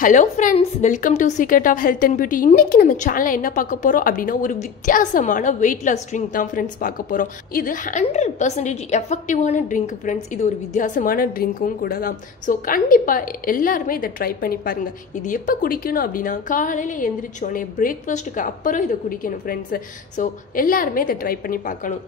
Hello friends, welcome to Secret of Health and Beauty. இன்னைக்கு நம்ம சேனல்ல என்ன பார்க்க போறோம் அப்படினா ஒரு வித்தியாசமான weight loss drink தான் friends பார்க்க போறோம். இது 100% எஃபெக்டிவான drink friends. இது ஒரு வித்தியாசமான drinkக்கும் கூட தான். சோ கண்டிப்பா எல்லாரும் இத ட்ரை பண்ணி பாருங்க. இது எப்ப குடிக்கணும் அப்படினா காலையில எந்திரிச்சோனே பிரேக்ஃபாஸ்ட்க்கு அப்புறம் இத குடிக்கணும் friends. சோ எல்லாரும் இத ட்ரை பண்ணி பார்க்கணும்.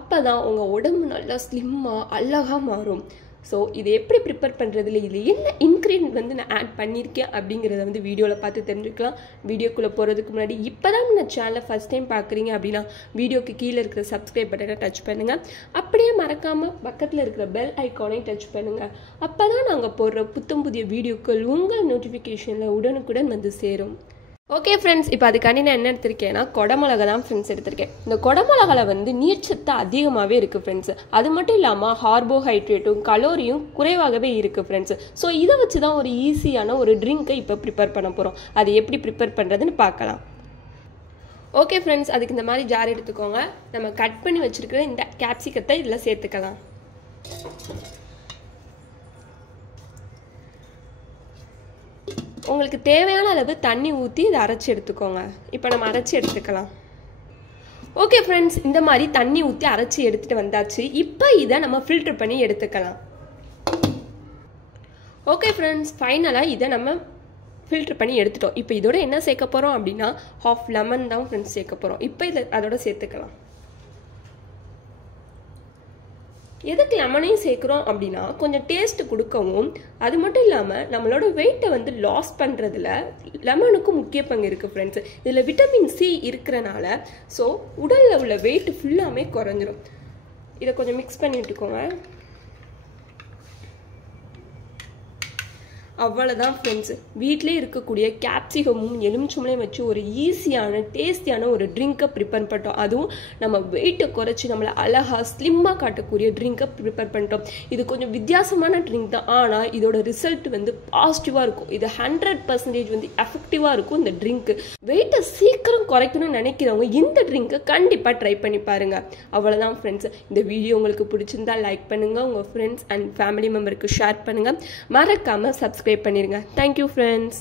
அப்பதான் உங்க உடம்பு நல்லா ஸ்லிம்மா அழகா மாறும். ஸோ இது எப்படி ப்ரிப்பேர் பண்ணுறதுல இதில் என்ன இன்க்ரீடியன்ட் வந்து நான் ஆட் பண்ணியிருக்கேன் அப்படிங்கிறத வந்து வீடியோவில் பார்த்து தெரிஞ்சுக்கலாம். வீடியோக்குள்ளே போகிறதுக்கு முன்னாடி இப்போ தான் நான் சேனலை ஃபஸ்ட் டைம் பார்க்குறீங்க அப்படின்னா வீடியோக்கு கீழே இருக்கிற சப்ஸ்கிரைப் பட்டனை டச் பண்ணுங்கள். அப்படியே மறக்காமல் பக்கத்தில் இருக்கிற பெல் ஐக்கானையும் டச் பண்ணுங்கள். அப்போ தான் நாங்கள் போடுற புத்தம் புதிய வீடியோக்கள் உங்கள் நோட்டிஃபிகேஷனில் உடனுக்குடன் வந்து சேரும். ஓகே ஃப்ரெண்ட்ஸ், இப்போ அதுக்காண்டி நான் என்ன எடுத்திருக்கேன்னா கொடமிளகா தான் ஃப்ரெண்ட்ஸ் எடுத்திருக்கேன். இந்த கொடமிளகால வந்து நீர்ச்சத்து அதிகமாகவே இருக்குது ஃப்ரெண்ட்ஸ். அது மட்டும் இல்லாமல் கார்போஹைட்ரேட்டும் கலோரியும் குறைவாகவே இருக்குது ஃப்ரெண்ட்ஸ். ஸோ இதை வச்சு தான் ஒரு ஈஸியான ஒரு ட்ரிங்க்கை இப்போ ப்ரிப்பேர் பண்ண போகிறோம். அது எப்படி ப்ரிப்பேர் பண்ணுறதுன்னு பார்க்கலாம். ஓகே ஃப்ரெண்ட்ஸ், அதுக்கு இந்த மாதிரி ஜார் எடுத்துக்கோங்க. நம்ம கட் பண்ணி வச்சுருக்கிற இந்த கேப்சிகத்தை இதில் சேர்த்துக்கலாம். உங்களுக்கு தேவையான அளவு தண்ணி ஊற்றி இதை அரைச்சி எடுத்துக்கோங்க. இப்போ நம்ம அரைச்சி எடுத்துக்கலாம். ஓகே ஃப்ரெண்ட்ஸ், இந்த மாதிரி தண்ணி ஊற்றி அரைச்சி எடுத்துகிட்டு வந்தாச்சு. இப்போ இதை நம்ம ஃபில்டர் பண்ணி எடுத்துக்கலாம். ஓகே ஃப்ரெண்ட்ஸ், ஃபைனலாக இதை நம்ம ஃபில்டர் பண்ணி எடுத்துட்டோம். இப்போ இதோட என்ன சேர்க்க போகிறோம் அப்படின்னா ஹாஃப் லெமன் தான் ஃப்ரெண்ட்ஸ் சேர்க்க போகிறோம். இப்போ இதை அதோட சேர்த்துக்கலாம். எதுக்கு லெமனையும் சேர்க்குறோம் அப்படின்னா கொஞ்சம் டேஸ்ட் கொடுக்கவும், அது மட்டும் இல்லாமல் நம்மளோட வெயிட்டை வந்து லாஸ் பண்ணுறதுல லெமனுக்கும் முக்கிய பங்கு இருக்குது ஃப்ரெண்ட்ஸ். இதில் விட்டமின் சி இருக்கிறனால ஸோ உடலில் உள்ள வெயிட் ஃபுல்லாமே குறைஞ்சிரும். இதை கொஞ்சம் மிக்ஸ் பண்ணி விட்டுக்கோங்க. அவ்வளோதான் ஃப்ரெண்ட்ஸ், வீட்டிலே இருக்கக்கூடிய கேப்சிகமும் எலுமிச்சம்பழம் வச்சு ஒரு ஈஸியான டேஸ்டியான ஒரு ட்ரிங்கை ப்ரிப்பேர் பண்ணிட்டோம். அதுவும் நம்ம வெயிட்டை குறைச்சி நம்மளை அழகாக ஸ்லிம்மாக காட்டக்கூடிய ட்ரிங்கை ப்ரிப்பேர் பண்ணிட்டோம். இது கொஞ்சம் வித்தியாசமான ட்ரிங்க் தான், ஆனால் இதோட ரிசல்ட் வந்து பாசிட்டிவாக இருக்கும். இது 100% வந்து எஃபெக்டிவாக இருக்கும். இந்த ட்ரிங்க்கு வெயிட்டை சீக்கிரம் குறைக்கணும்னு நினைக்கிறவங்க இந்த ட்ரிங்கை கண்டிப்பாக ட்ரை பண்ணி பாருங்கள். அவ்வளோதான் ஃப்ரெண்ட்ஸ், இந்த வீடியோ உங்களுக்கு பிடிச்சிருந்தா லைக் பண்ணுங்கள், உங்கள் ஃப்ரெண்ட்ஸ் அண்ட் ஃபேமிலி மெம்பருக்கு ஷேர் பண்ணுங்கள், மறக்காமல் சப்ஸ்கிரைப் பண்ணிருங்க. Thank you friends.